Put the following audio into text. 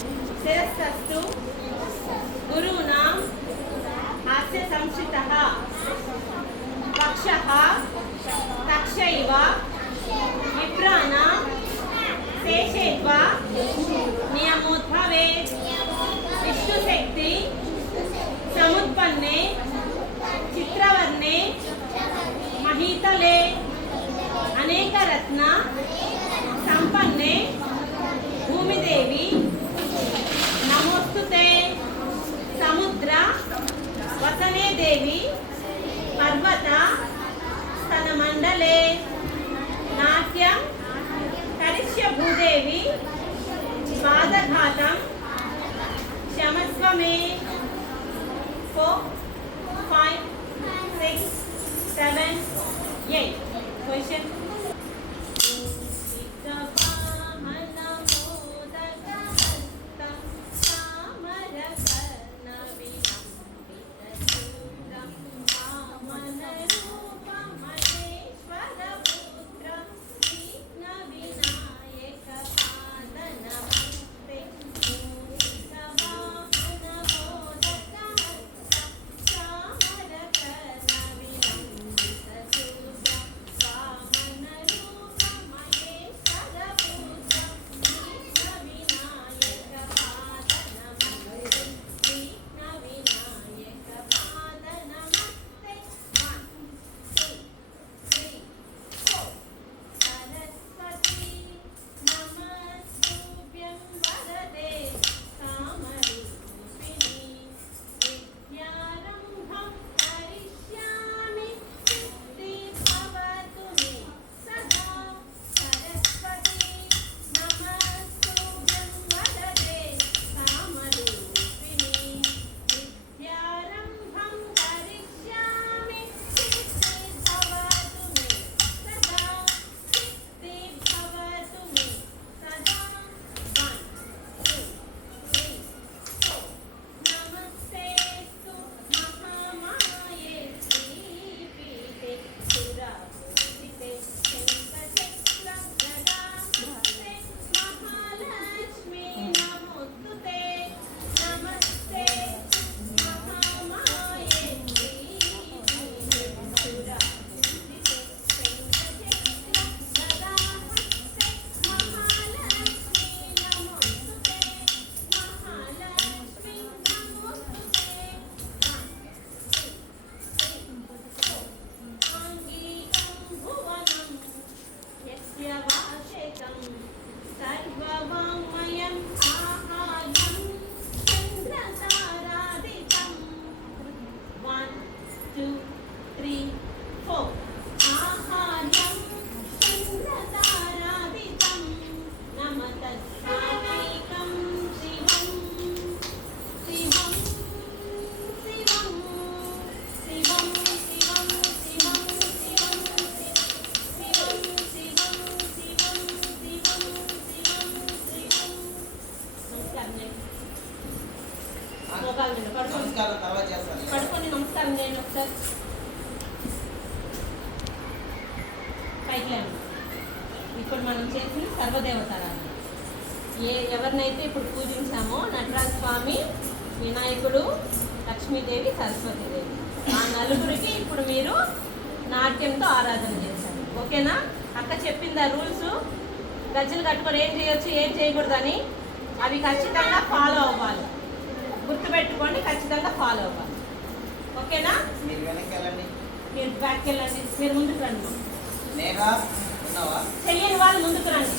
शिरस्तस्तु गुरूणां हास्य संस्कृतः वक्षः तक्षैव विप्राणां शेषेत्वा नियमोद्भवे विष्णुशक्ति समुत्पन्ने चित्रवर्णे महीतले अनेक रत्न संपन्ने भूमिदेवी नमोस्तुते समुद्र वसने देवी पर्वत स्तनमंडले नाट्यं करिष्य भूदेवी पादघातं क्षमस्व मे 4 5 6 7 8 क्वेश्चन పడుకొని నమస్కారం చేయండి ఒకసారి పైకి లేండి. ఇప్పుడు మనం చేసిన సర్వదేవతారాధన ఎవరినైతే ఇప్పుడు పూజించామో నటరాజ స్వామి, వినాయకుడు, లక్ష్మీదేవి, సరస్వతీదేవి, ఆ నలుగురికి ఇప్పుడు మీరు నాట్యంతో ఆరాధన చేశారు. ఓకేనా? అక్క చెప్పింది ఆ రూల్స్, గజ్జలు కట్టుకొని ఏం చేయొచ్చు ఏం చేయకూడదని, అవి ఖచ్చితంగా ఫాలో అవ్వాలి. గుర్తుపెట్టుకోండి, ఖచ్చితంగా ఫాలో అవ్వాలి. ఓకేనా? మీరు బ్యాక్ వెళ్ళండి, మీరు ముందుకు రండి. చెయ్యని వాళ్ళు ముందుకు రండి.